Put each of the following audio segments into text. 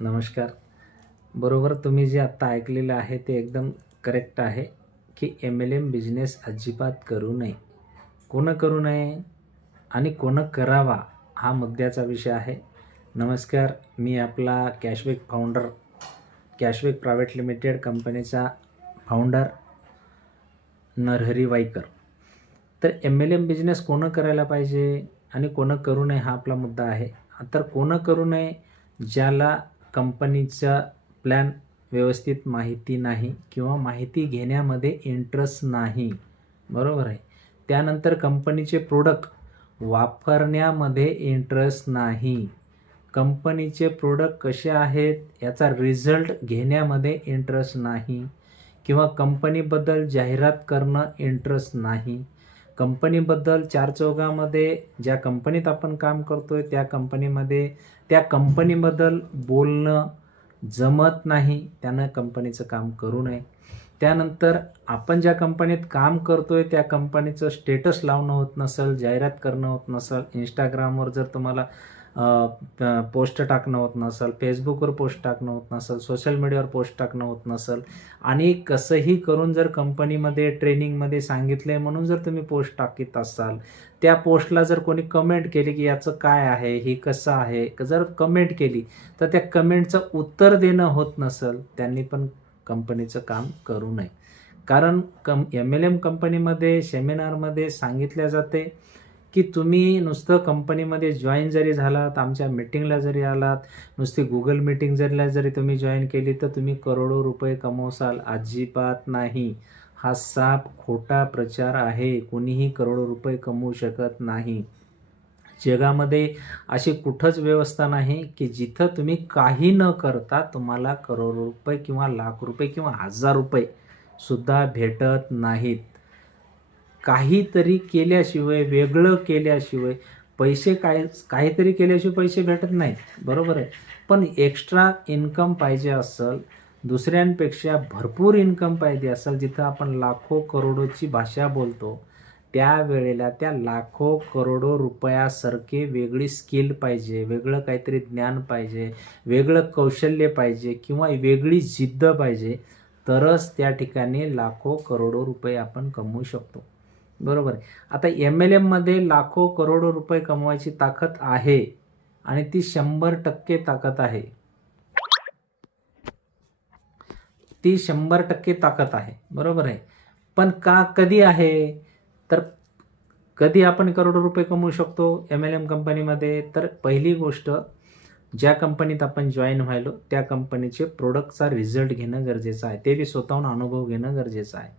नमस्कार. बरोबर तुम्ही जे आत्ता ऐकलेलं आहे ते एकदम करेक्ट आहे, की MLM बिझनेस अजिबात करू नये. कोण करू नये आणि कोण करावा हा मुद्द्याचा विषय आहे. नमस्कार, मी आपला कॅशबॅक प्रायव्हेट लिमिटेड कंपनीचा फाउंडर नरहरी वाईकर. तर MLM बिझनेस कोण करायला पाहिजे आणि कोण करू नये हा आपला मुद्दा आहे. तर कोण करू नये, ज्याला कंपनीचा प्लॅन व्यवस्थित माहिती नाही किंवा माहिती घेण्यामध्ये इंटरेस्ट नाही, बरोबर आहे. त्यानंतर कंपनीचे प्रोडक्ट वापरण्यामध्ये इंटरेस्ट नाही, कंपनीचे प्रोडक्ट कसे आहेत याचा रिझल्ट घेण्यामध्ये इंटरेस्ट नाही, किंवा कंपनीबद्दल जाहिरात करणं इंटरेस्ट नाही, कंपनीबद्दल चारचौघामध्ये ज्या कंपनीत आपण काम करतोय त्या कंपनीबद्दल बोलणं जमत नाही, त्यानं कंपनीचं काम करू नये. त्यानंतर आपण ज्या कंपनीत काम करतोय त्या कंपनीचं स्टेटस लावणं होत नसेल, जाहिरात करणं होत नसेल, इंस्टाग्रामवर जर तुम्हाला पोस्ट टाकणं होत नसेल, फेसबुकवर पोस्ट टाकणं होत नसेल, सोशल मीडियावर पोस्ट टाकणं होत नसेल, आणि कसंही करून जर कंपनीमध्ये ट्रेनिंगमध्ये सांगितलं आहे म्हणून जर तुम्ही पोस्ट टाकीत असाल, त्या पोस्टला जर कोणी कमेंट केली की याचं काय आहे, हे कसं आहे, जर कमेंट केली तर त्या कमेंटचं उत्तर देणं होत नसेल, त्यांनी पण कंपनीचं काम करू नये. कारण MLM कंपनीमध्ये सेमिनारमध्ये सांगितल्या जाते की तुम्ही नुसतं कंपनीमध्ये जॉईन जरी झालात, आमच्या मीटिंगला जरी आलात, नुसती गुगल मीटिंग जरी तुम्ही जॉईन केली तर तुम्ही करोडो रुपये कमवसाल. अजिबात नाही. हा साफ खोटा प्रचार आहे. कोणीही करोडो रुपये कमवू शकत नाही. जगामध्ये अशी कुठंच व्यवस्था नाही की जिथं तुम्ही काही न करता तुम्हाला करोडो रुपये किंवा लाख रुपये किंवा हजार रुपये सुद्धा भेटत नाहीत. काहीतरी केल्याशिवाय, वेगळं केल्याशिवाय पैसे काहीतरी केल्याशिवाय पैसे भेटत नाहीत, बरोबर आहे. पण एक्स्ट्रा इन्कम पाहिजे असेल, दुसऱ्यांपेक्षा भरपूर इन्कम पाहिजे असेल, जिथं आपण लाखो करोडोची भाषा बोलतो, त्यावेळेला त्या लाखो करोडो रुपयासारखे वेगळी स्किल पाहिजे, वेगळं काहीतरी ज्ञान पाहिजे, वेगळं कौशल्य पाहिजे किंवा वेगळी जिद्द पाहिजे, तरच त्या ठिकाणी लाखो करोडो रुपये आपण कमवू शकतो, बरोबर आहे. आता MLMमध्ये लाखो करोडो रुपये कमवायची ताकद आहे आणि ती 100% ताकद आहे. ती 100% ताकद आहे, बरोबर आहे. पण कधी आहे, तर कधी आपण करोडो रुपये कमवू शकतो MLM कंपनीमध्ये? तर पहिली गोष्ट, ज्या कंपनीत आपण जॉईन व्हायलो त्या कंपनीचे प्रोडक्टचा रिझल्ट घेणं गरजेचं आहे, ते बी स्वतःहून अनुभव घेणं गरजेचं आहे.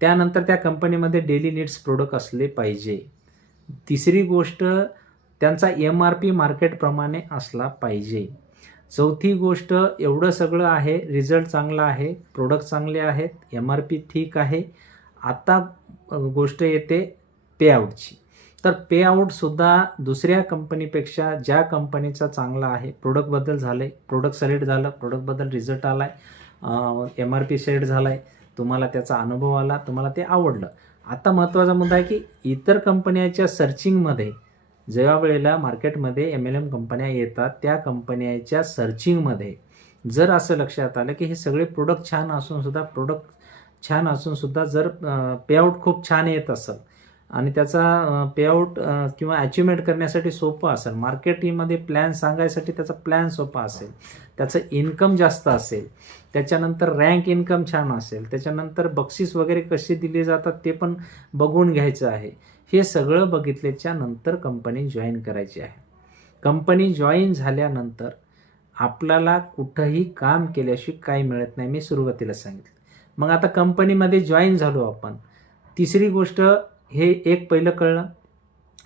त्यानंतर त्या कंपनीमध्ये डेली नीड्स प्रोडक्ट असले पाहिजे. तिसरी गोष्ट, त्यांचा MRP मार्केटप्रमाणे असला पाहिजे. चौथी गोष्ट, एवढं सगळं आहे, रिझल्ट चांगला आहे, प्रोडक्ट चांगले आहेत, MRP ठीक आहे. आता गोष्ट येते पेआउटची. तर पेआउटसुद्धा दुसऱ्या कंपनीपेक्षा ज्या कंपनीचा चांगला आहे, प्रोडक्टबद्दल झालं आहे, प्रोडक्ट सिलेक्ट झालं, प्रोडक्टबद्दल रिझल्ट आला आहे, MRP सिलेक्ट झाला आहे, तुम्हाला त्याचा अनुभव आला, तुम्हाला ते आवडलं. आता महत्त्वाचा मुद्दा आहे की इतर कंपन्यांच्या सर्चिंगमध्ये, ज्या वेळेला मार्केटमध्ये MLM कंपन्या येतात, त्या कंपन्यांच्या सर्चिंगमध्ये जर असं लक्षात आलं की हे सगळे प्रोडक्ट छान असून सुद्धा जर पेआउट खूप छान येत असेल आणि त्याचा पेआउट किंवा अचिव्हमेंट करण्यासाठी सोपं असेल, मार्केटिंगमध्ये प्लॅन सांगायसाठी त्याचा प्लॅन सोपा असेल, त्याचं इन्कम जास्त असेल, त्याच्यानंतर रँक इन्कम छान असेल, त्याच्यानंतर बक्षीस वगैरे कसे दिले जातात ते पण बघून घ्यायचं आहे. हे सगळं बघितल्याच्या नंतर कंपनी जॉईन करायची आहे. कंपनी जॉईन झाल्यानंतर आपल्याला कुठंही काम केल्याशिवाय काही मिळत नाही, मी सुरुवातीला सांगितलं. मग आता कंपनीमध्ये जॉईन झालो आपण, तिसरी गोष्ट, हे एक पहिलं कळलं.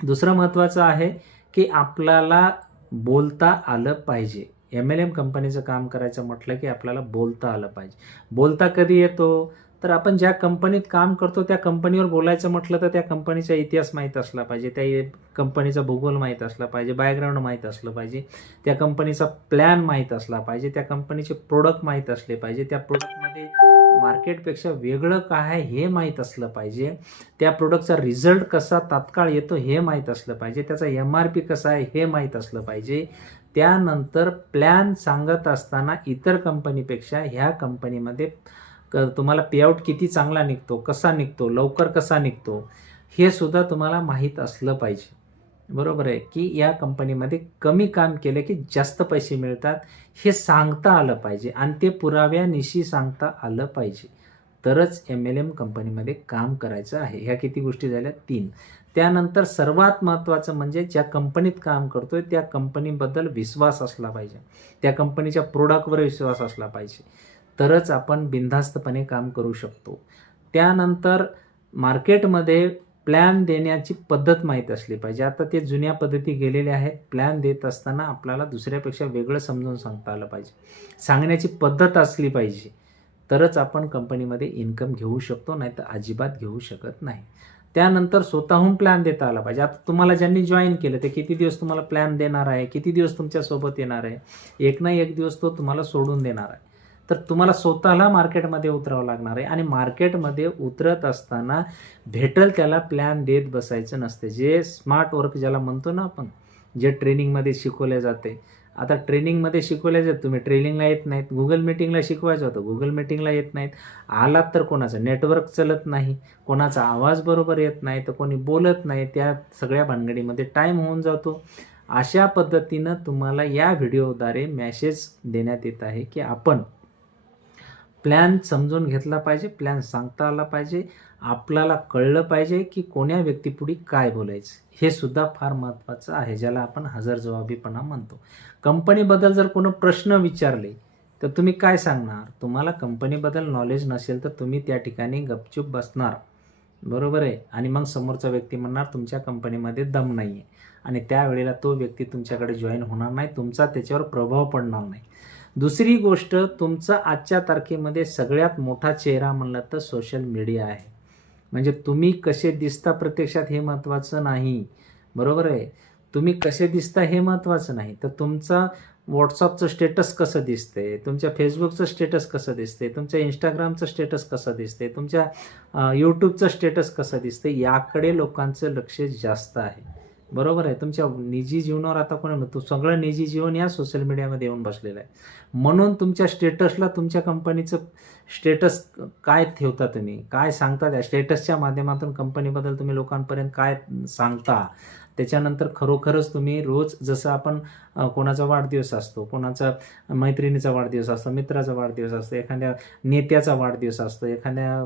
दुसरं महत्त्वाचं आहे की आपल्याला बोलता आलं पाहिजे. MLM कंपनीचं काम करायचं म्हटलं की आपल्याला बोलता आलं पाहिजे. बोलता कधी येतो, तर आपण ज्या कंपनीत काम करतो त्या कंपनीवर बोलायचं म्हटलं तर त्या कंपनीचा इतिहास माहीत असला पाहिजे, त्या कंपनीचा भूगोल माहीत असला पाहिजे, बॅकग्राऊंड माहीत असलं पाहिजे, त्या कंपनीचा प्लॅन माहीत असला पाहिजे, त्या कंपनीचे प्रोडक्ट माहीत असले पाहिजे, त्या प्रोडक्टमध्ये मार्केटपेक्षा वेगळं काय आहे हे माहीत असलं पाहिजे, त्या प्रोडक्टचा रिझल्ट कसा तात्काळ येतो हे माहीत असलं पाहिजे, त्याचा MRP कसा आहे हे माहीत असलं पाहिजे, त्यानंतर प्लॅन सांगत असताना इतर कंपनीपेक्षा ह्या कंपनीमध्ये तुम्हाला पेआउट किती चांगला निघतो, कसा निघतो, लवकर कसा निघतो, हे सुद्धा तुम्हाला माहीत असलं पाहिजे. बरोबर आहे की या कंपनीमध्ये कमी काम केलं की जास्त पैसे मिळतात हे सांगता आलं पाहिजे आणि ते पुराव्यानिशी सांगता आलं पाहिजे, तरच MLM कंपनीमध्ये काम करायचं आहे. ह्या किती गोष्टी झाल्या? 3. त्यानंतर सर्वात महत्त्वाचं म्हणजे ज्या कंपनीत काम करतोय त्या कंपनीबद्दल विश्वास असला पाहिजे, त्या कंपनीच्या प्रोडक्टवर विश्वास असला पाहिजे, तरच आपण बिनधास्तपणे काम करू शकतो. त्यानंतर मार्केटमध्ये प्लॅन देण्याची पद्धत माहीत असली पाहिजे. आता ते जुन्या पद्धती गेलेल्या आहेत. प्लॅन देत असताना आपल्याला दुसऱ्यापेक्षा वेगळं समजून सांगता आलं पाहिजे, सांगण्याची पद्धत असली पाहिजे, तरच आपण कंपनीमध्ये इन्कम घेऊ शकतो, नाही तर अजिबात घेऊ शकत नाही. त्यानंतर स्वतःहून प्लॅन देता आला पाहिजे. आता तुम्हाला ज्यांनी जॉईन केलं ते किती दिवस तुम्हाला प्लॅन देणार आहे, किती दिवस तुमच्यासोबत येणार आहे, एक ना एक दिवस तो तुम्हाला सोडून देणार आहे. तर तुम्हाला स्वतःला मार्केटमध्ये उतरावं लागणार आहे आणि मार्केटमध्ये उतरत असताना भेटेल त्याला प्लॅन देत बसायचं नसते. जे स्मार्ट वर्क ज्याला म्हणतो ना आपण, जे ट्रेनिंगमध्ये शिकवले जाते. आता ट्रेनिंगमध्ये शिकवल्या जात, तुम्ही ट्रेनिंगला येत नाहीत, गुगल मीटिंगला शिकवायचं होतं, गुगल मीटिंगला येत नाहीत, आलात तर कोणाचं नेटवर्क चलत नाही, कोणाचा आवाज बरोबर येत नाही, तर कोणी बोलत नाही, त्या सगळ्या भानगडीमध्ये टाईम होऊन जातो. अशा पद्धतीनं तुम्हाला या व्हिडिओद्वारे मेसेज देण्यात येत आहे की आपण प्लॅन समजून घेतला पाहिजे, प्लॅन सांगता आला पाहिजे, आपल्याला कळलं पाहिजे की कोण्या व्यक्तीपुढे काय बोलायचं. हे सुद्धा फार महत्त्वाचं आहे, ज्याला आपण हजरजबाबीपणा म्हणतो. कंपनीबद्दल जर कोणी प्रश्न विचारले तर तुम्ही काय सांगणार? तुम्हाला कंपनीबद्दल नॉलेज नसेल तर तुम्ही त्या ठिकाणी गपचूप बसणार, बरोबर आहे. आणि मग समोरचा व्यक्ती म्हणणार तुमच्या कंपनीमध्ये दम नाही आहे, आणि त्यावेळेला तो व्यक्ती तुमच्याकडे जॉईन होणार नाही, तुमचा त्याच्यावर प्रभाव पडणार नाही. दुसरी गोष्ट, तुमचा आजच्या तारखेमध्ये सगळ्यात मोठा चेहरा म्हणलं तर सोशल मीडिया आहे. म्हणजे तुम्ही कसे दिसता प्रत्यक्षात हे महत्त्वाचं नाही, बरोबर आहे. तुम्ही कसे दिसता हे महत्त्वाचं नाही, तर तुमचा व्हॉट्सअपचं स्टेटस कसं दिसते, तुमच्या फेसबुकचं स्टेटस कसं दिसते, तुमच्या इंस्टाग्रामचं स्टेटस कसं दिसते, तुमच्या यूट्यूबचं स्टेटस कसं दिसते, याकडे लोकांचं लक्ष जास्त आहे, बरोबर आहे. तुमच्या निजी जीवनावर आता कोणी, तो सगळं निजी जीवन या सोशल मीडियामध्ये येऊन बसलेलं आहे. म्हणून तुमच्या स्टेटसला तुमच्या कंपनीचं स्टेटस काय ठेवता, तुम्ही काय सांगता, त्या स्टेटसच्या माध्यमातून कंपनीबद्दल तुम्ही लोकांपर्यंत काय सांगता. त्याच्यानंतर खरोखरच तुम्ही रोज, जसं आपण कोणाचा वाढदिवस असतो, कोणाचा मैत्रिणीचा वाढदिवस असतो, मित्राचा वाढदिवस असतो, एखाद्या नेत्याचा वाढदिवस असतो, एखाद्या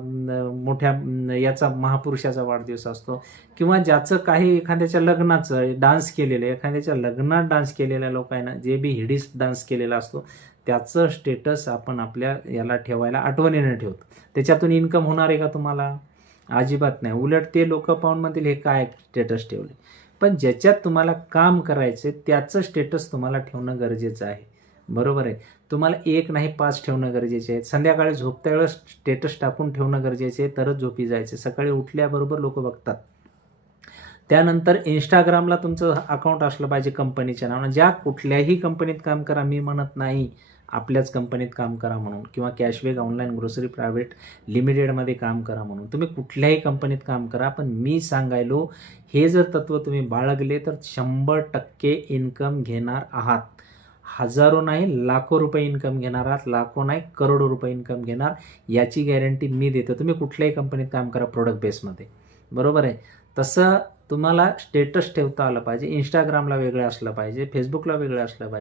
मोठ्या याचा महापुरुषाचा वाढदिवस असतो, किंवा ज्याचं काही एखाद्याच्या लग्नाचं डान्स केलेलं, एखाद्याच्या लग्नात डान्स केलेल्या लोकांना जे बी हिडीस डान्स केलेला असतो त्याचं स्टेटस आपण आपल्या याला ठेवायला आठवणीनं ठेवतो. त्याच्यातून इन्कम होणार आहे का तुम्हाला? अजिबात नाही. उलट ते लोक पाहून म्हणतील हे काय स्टेटस ठेवले. पण ज्याच्यात तुम्हाला काम करायचं त्याचं स्टेटस तुम्हाला ठेवणं गरजेचं आहे, बरोबर आहे. तुम्हाला 1 नाही 5 ठेवणं गरजेचे आहे. संध्याकाळी झोपत्या वेळेस स्टेटस टाकून ठेवणं गरजेचे आहे, तरच झोपी जायचे. सकाळी उठल्याबरोबर लोक बघतात. त्यानंतर इंस्टाग्रामला तुमचं अकाउंट असलं पाहिजे कंपनीच्या नावानं. ज्या कुठल्याही कंपनीत काम करा, मी म्हणत नाही आपल्याच कंपनीत काम करा म्हणून, किंवा कॅशबॅक ऑनलाईन ग्रोसरी प्रायव्हेट लिमिटेडमध्ये काम करा म्हणून. तुम्ही कुठल्याही कंपनीत काम करा, पण मी सांगायलो हे जर तत्त्व तुम्ही बाळगले तर 100% इन्कम घेणार आहात. हजारो नाही लाखो रुपये इन्कम घेणार आहात, लाखो नाही करोडो रुपये इन्कम घेणार, याची गॅरंटी मी देतो. तुम्ही कुठल्याही कंपनीत काम करा प्रोडक्ट बेसमध्ये, बरोबर आहे. तसं तुम्हाला स्टेटस ठेवता आलं पाहिजे. इंस्टाग्रामला वेगळं असलं पाहिजे, फेसबुकला वेगळं असलं पाहिजे.